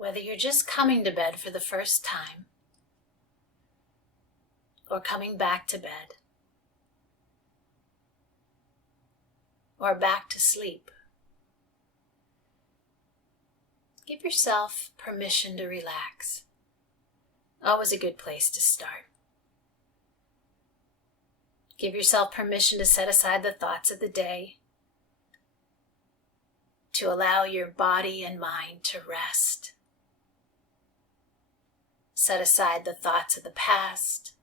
Whether you're just coming to bed for the first time or coming back to bed or back to sleep, give yourself permission to relax. Always a good place to start. Give yourself permission to set aside the thoughts of the day, to allow your body and mind to rest. Set aside the thoughts of the past.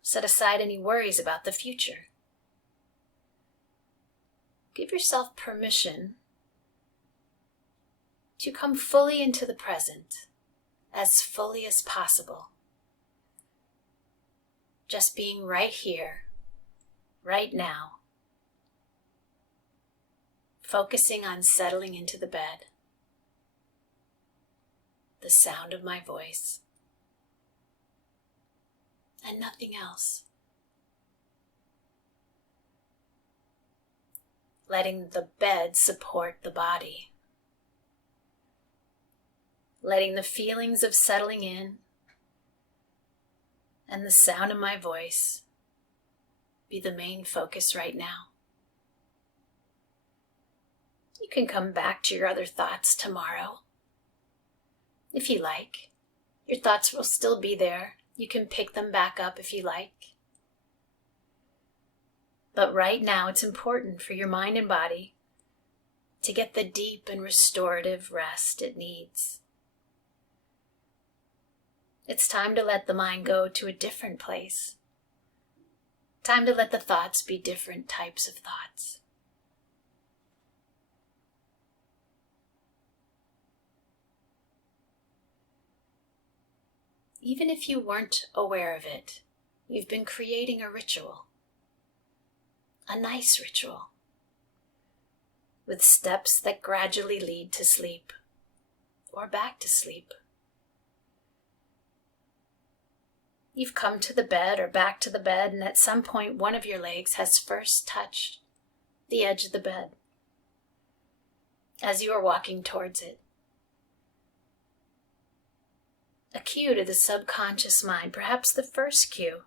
Set aside any worries about the future. Give yourself permission to come fully into the present, as fully as possible. Just being right here, right now. Focusing on settling into the bed, the sound of my voice, and nothing else. Letting the bed support the body. Letting the feelings of settling in and the sound of my voice be the main focus right now. You can come back to your other thoughts tomorrow. If you like, your thoughts will still be there. You can pick them back up if you like. But right now it's important for your mind and body to get the deep and restorative rest it needs. It's time to let the mind go to a different place. Time to let the thoughts be different types of thoughts. Even if you weren't aware of it, you've been creating a ritual. A nice ritual. With steps that gradually lead to sleep or back to sleep. You've come to the bed or back to the bed, and at some point one of your legs has first touched the edge of the bed as you are walking towards it. A cue to the subconscious mind, perhaps the first cue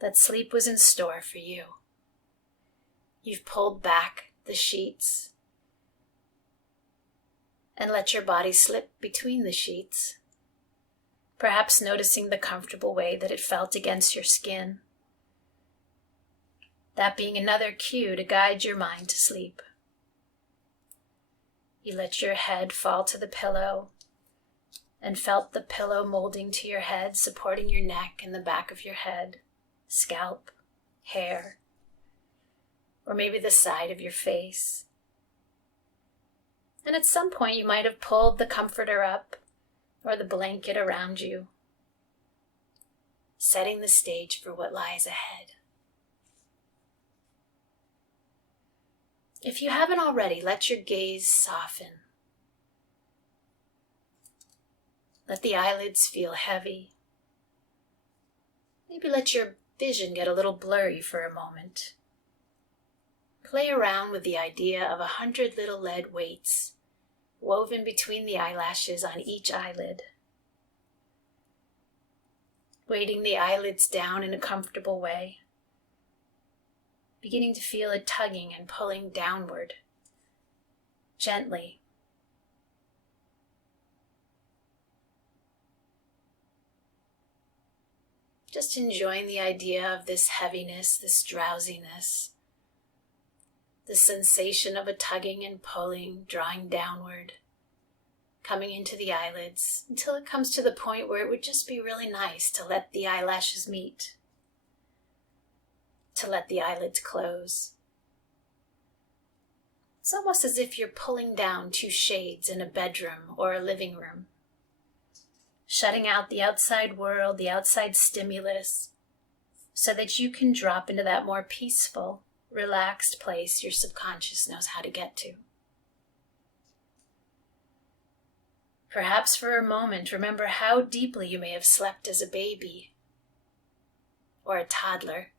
that sleep was in store for you. You've pulled back the sheets and let your body slip between the sheets, perhaps noticing the comfortable way that it felt against your skin. That being another cue to guide your mind to sleep. You let your head fall to the pillow and felt the pillow molding to your head, supporting your neck and the back of your head, scalp, hair, or maybe the side of your face. And at some point you might have pulled the comforter up or the blanket around you, setting the stage for what lies ahead. If you haven't already, let your gaze soften. Let the eyelids feel heavy. Maybe let your vision get a little blurry for a moment. Play around with the idea of 100 little lead weights woven between the eyelashes on each eyelid. Weighting the eyelids down in a comfortable way. Beginning to feel a tugging and pulling downward, gently. Just enjoying the idea of this heaviness, this drowsiness, the sensation of a tugging and pulling, drawing downward, coming into the eyelids, until it comes to the point where it would just be really nice to let the eyelashes meet, to let the eyelids close. It's almost as if you're pulling down two shades in a bedroom or a living room, shutting out the outside world, the outside stimulus, so that you can drop into that more peaceful, relaxed place your subconscious knows how to get to. Perhaps for a moment, remember how deeply you may have slept as a baby or a toddler,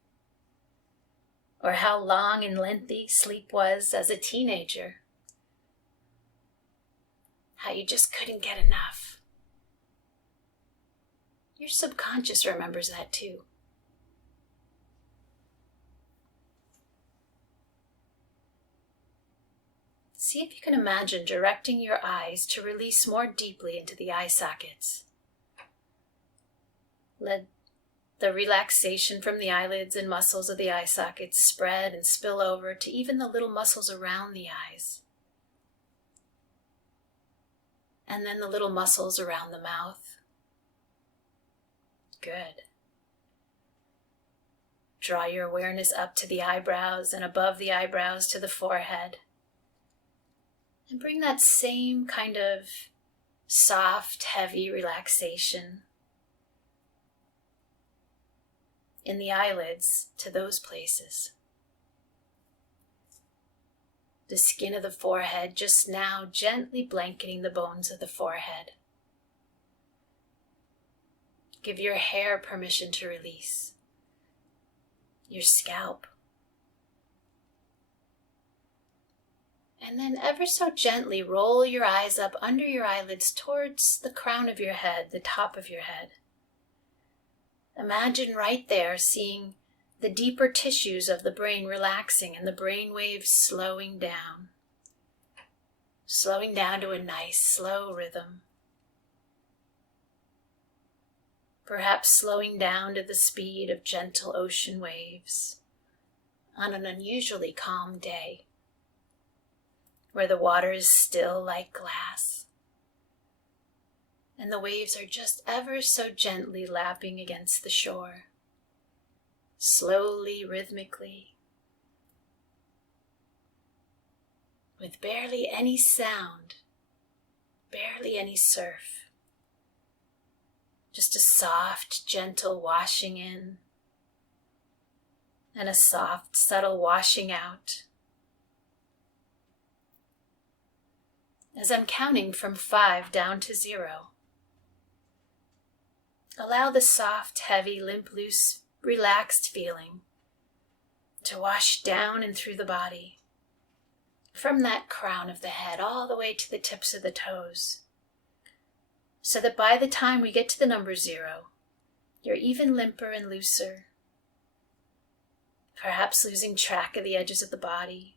or how long and lengthy sleep was as a teenager. how you just couldn't get enough. Your subconscious remembers that too. See if you can imagine directing your eyes to release more deeply into the eye sockets. Let the relaxation from the eyelids and muscles of the eye sockets spread and spill over to even the little muscles around the eyes. And then the little muscles around the mouth. Good. Draw your awareness up to the eyebrows and above the eyebrows to the forehead. And bring that same kind of soft, heavy relaxation in the eyelids to those places. The skin of the forehead just now gently blanketing the bones of the forehead. Give your hair permission to release. Your scalp. And then ever so gently roll your eyes up under your eyelids towards the crown of your head, the top of your head. Imagine right there seeing the deeper tissues of the brain relaxing and the brain waves slowing down to a nice slow rhythm. Perhaps slowing down to the speed of gentle ocean waves on an unusually calm day, where the water is still like glass, and the waves are just ever so gently lapping against the shore, slowly, rhythmically, with barely any sound, barely any surf, just a soft, gentle washing in, and a soft, subtle washing out. As I'm counting from 5 down to 0, allow the soft, heavy, limp, loose, relaxed feeling to wash down and through the body, from that crown of the head all the way to the tips of the toes, so that by the time we get to the number 0, you're even limper and looser, perhaps losing track of the edges of the body,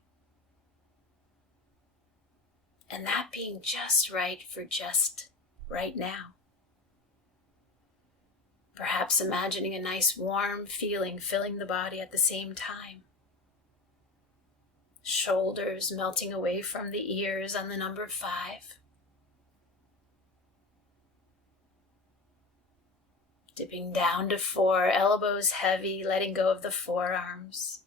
and that being just right for just right now. Perhaps imagining a nice warm feeling filling the body at the same time. Shoulders melting away from the ears on the number 5. Dipping down to 4, elbows heavy, letting go of the forearms.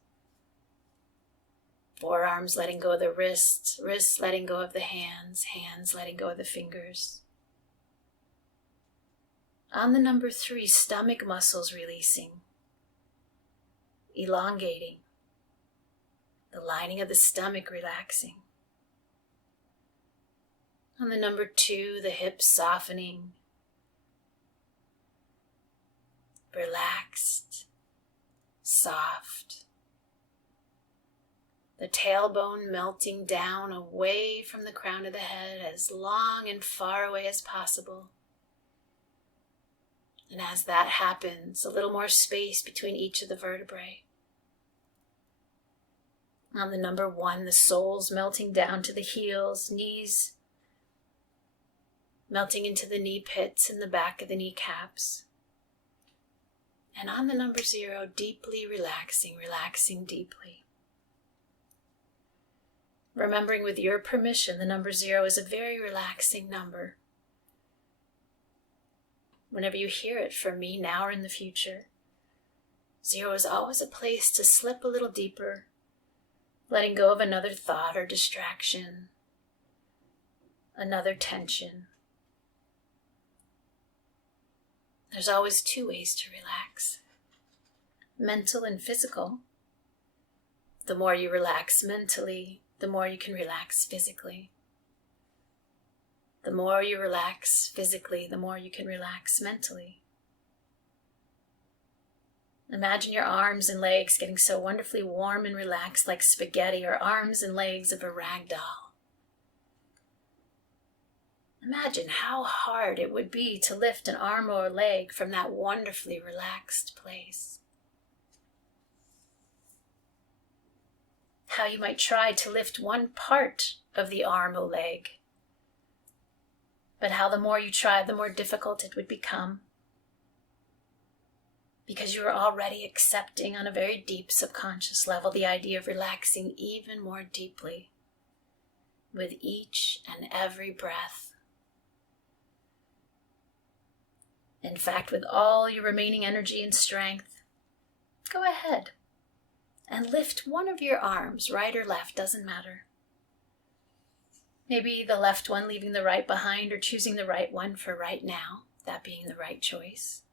Forearms letting go of the wrists, wrists letting go of the hands, hands letting go of the fingers. On the number 3, stomach muscles releasing, elongating, the lining of the stomach relaxing. On the number 2, the hips softening, relaxed, soft. The tailbone melting down away from the crown of the head as long and far away as possible. And as that happens, a little more space between each of the vertebrae. On the number 1, the soles melting down to the heels, knees melting into the knee pits and the back of the kneecaps. And on the number 0, deeply relaxing, relaxing deeply. Remembering with your permission, the number 0 is a very relaxing number. Whenever you hear it from me, now or in the future, 0 is always a place to slip a little deeper, letting go of another thought or distraction, another tension. There's always 2 ways to relax, mental and physical. The more you relax mentally, the more you can relax physically. The more you relax physically, the more you can relax mentally. Imagine your arms and legs getting so wonderfully warm and relaxed like spaghetti, or arms and legs of a rag doll. Imagine how hard it would be to lift an arm or a leg from that wonderfully relaxed place. How you might try to lift one part of the arm or leg, but how the more you try, the more difficult it would become, because you are already accepting on a very deep subconscious level the idea of relaxing even more deeply with each and every breath. In fact, with all your remaining energy and strength, go ahead and lift one of your arms, right or left, doesn't matter. Maybe the left one leaving the right behind, or choosing the right one for right now, that being the right choice.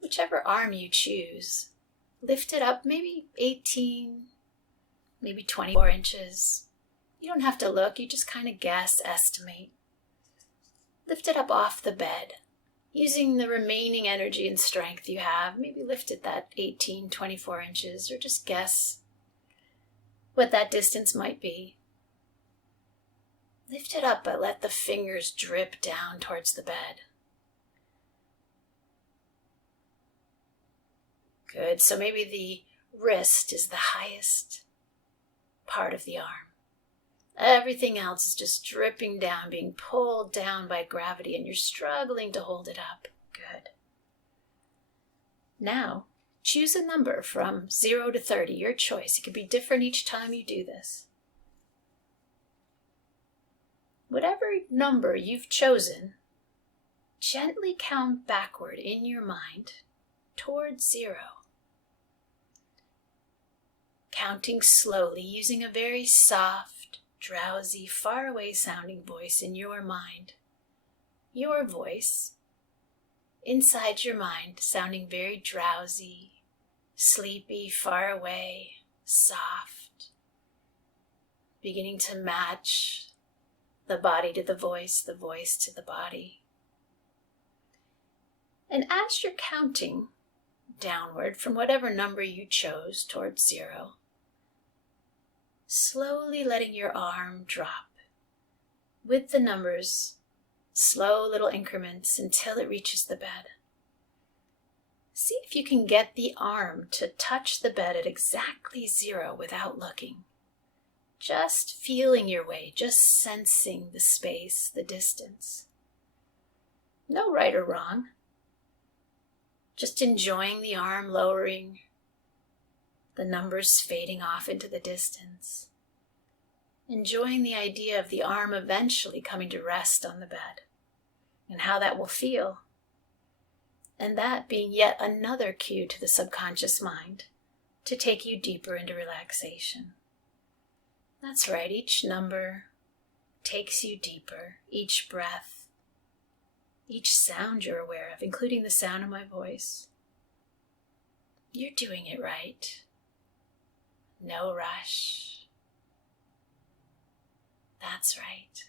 Whichever arm you choose, lift it up maybe 18, maybe 24 inches. You don't have to look, you just kind of guess, estimate. Lift it up off the bed. Using the remaining energy and strength you have, maybe lift it that 18, 24 inches, or just guess what that distance might be. Lift it up, but let the fingers drip down towards the bed. Good, so maybe the wrist is the highest part of the arm. Everything else is just dripping down, being pulled down by gravity, and you're struggling to hold it up. Good. Now, choose a number from 0 to 30, your choice. It could be different each time you do this. Whatever number you've chosen, gently count backward in your mind towards 0. Counting slowly, using a very soft, drowsy, faraway sounding voice in your mind. Your voice, inside your mind, sounding very drowsy, sleepy, far away, soft, beginning to match the body to the voice to the body. And as you're counting downward from whatever number you chose towards 0, slowly letting your arm drop with the numbers, slow little increments until it reaches the bed. See if you can get the arm to touch the bed at exactly 0 without looking. Just feeling your way, just sensing the space, the distance. No right or wrong. Just enjoying the arm lowering, the numbers fading off into the distance. Enjoying the idea of the arm eventually coming to rest on the bed and how that will feel. And that being yet another cue to the subconscious mind to take you deeper into relaxation. That's right, each number takes you deeper, each breath, each sound you're aware of, including the sound of my voice. You're doing it right. No rush. That's right.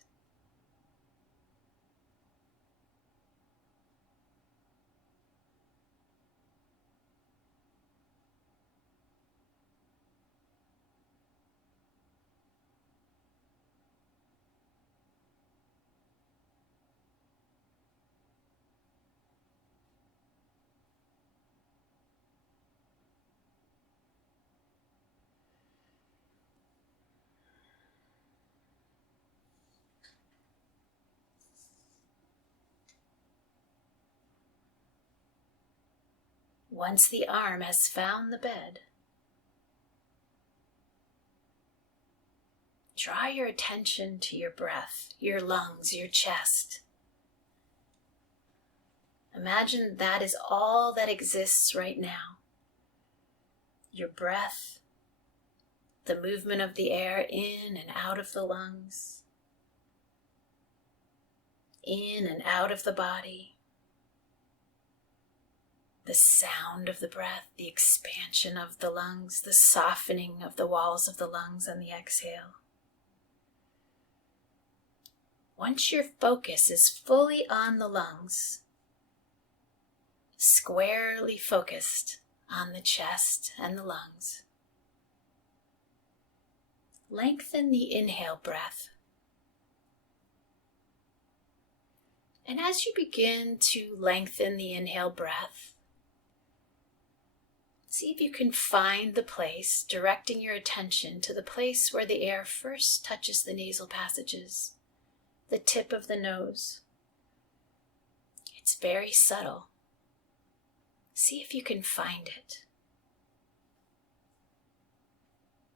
Once the arm has found the bed, draw your attention to your breath, your lungs, your chest. Imagine that is all that exists right now. Your breath, the movement of the air in and out of the lungs, in and out of the body. The sound of the breath, the expansion of the lungs, the softening of the walls of the lungs on the exhale. Once your focus is fully on the lungs, squarely focused on the chest and the lungs, lengthen the inhale breath And as you begin to lengthen the inhale breath, see if you can find the place, directing your attention to the place where the air first touches the nasal passages, the tip of the nose. It's very subtle. See if you can find it.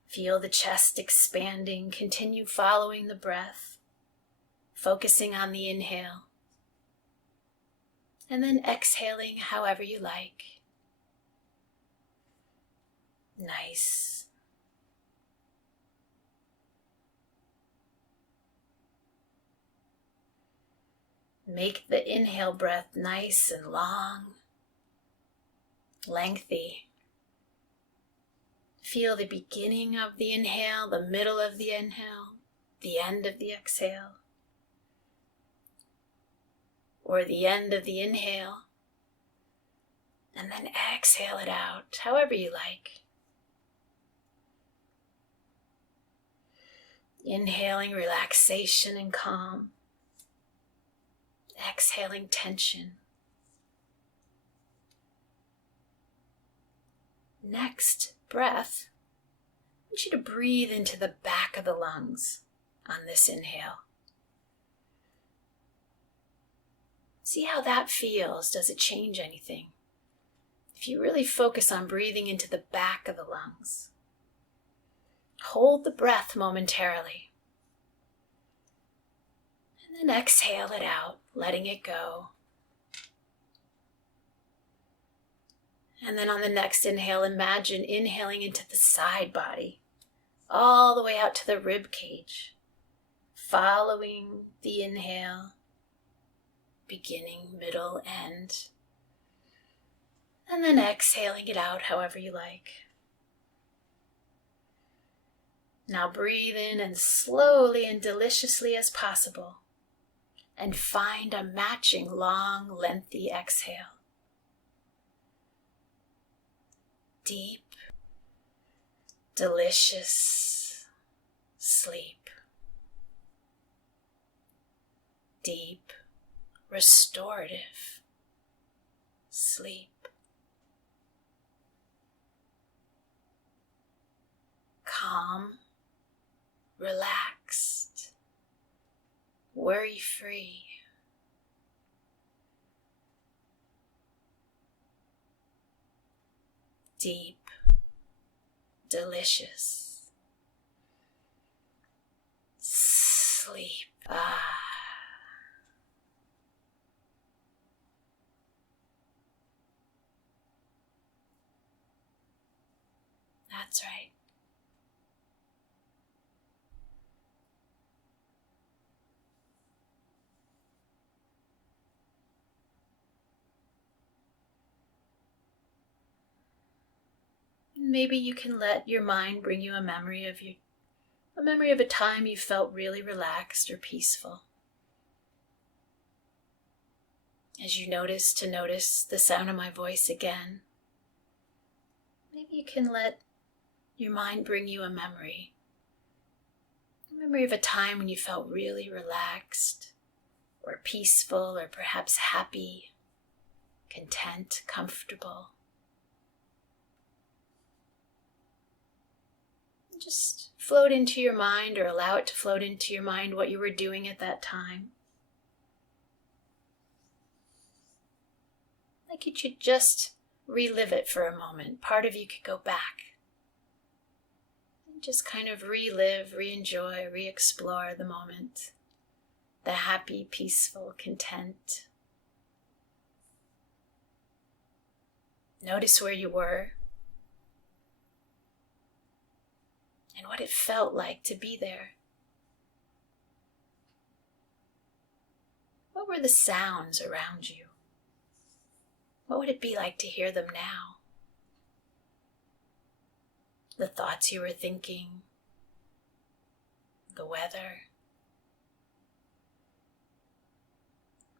Feel the chest expanding. Continue following the breath, focusing on the inhale, and then exhaling however you like. Nice. Make the inhale breath nice and long, lengthy. Feel the beginning of the inhale, the middle of the inhale, the end of the exhale, or the end of the inhale, and then exhale it out, however you like. Inhaling relaxation and calm. Exhaling tension. Next breath, I want you to breathe into the back of the lungs on this inhale. See how that feels. Does it change anything? If you really focus on breathing into the back of the lungs, hold the breath momentarily. And then exhale it out, letting it go. And then on the next inhale, imagine inhaling into the side body, all the way out to the rib cage, following the inhale, beginning, middle, end. And then exhaling it out however you like. Now breathe in and slowly and deliciously as possible, and find a matching long, lengthy exhale. Deep, delicious sleep. Deep, restorative sleep. Calm, relaxed, worry-free. Deep, delicious sleep. That's right. Maybe you can let your mind bring you a memory of a time you felt really relaxed or peaceful. As you notice the sound of my voice again, maybe you can let your mind bring you a memory of a time when you felt really relaxed or peaceful or perhaps happy, content, comfortable. Just float into your mind, or allow it to float into your mind what you were doing at that time. Like you should just relive it for a moment. Part of you could go back and just kind of relive, re-enjoy, re-explore the moment. The happy, peaceful, content. Notice where you were and what it felt like to be there. What were the sounds around you? What would it be like to hear them now? The thoughts you were thinking, the weather.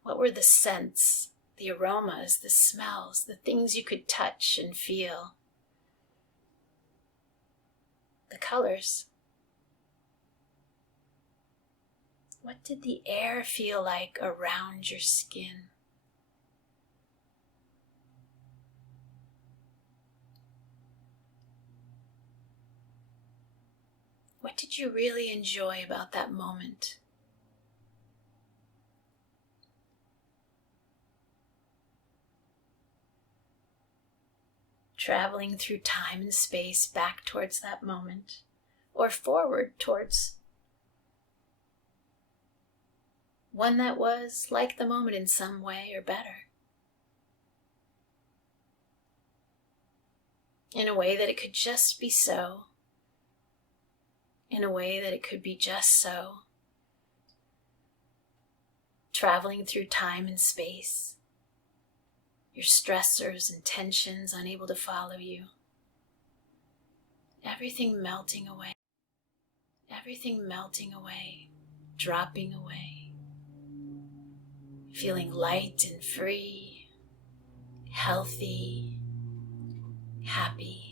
What were the scents, the aromas, the smells, the things you could touch and feel? The colors. What did the air feel like around your skin? What did you really enjoy about that moment? Traveling through time and space back towards that moment, or forward towards one that was like the moment in some way or better. In a way that it could just be so. In a way that it could be just so. Traveling through time and space. Your stressors and tensions unable to follow you. Everything melting away. Everything melting away, dropping away. Feeling light and free, healthy, happy.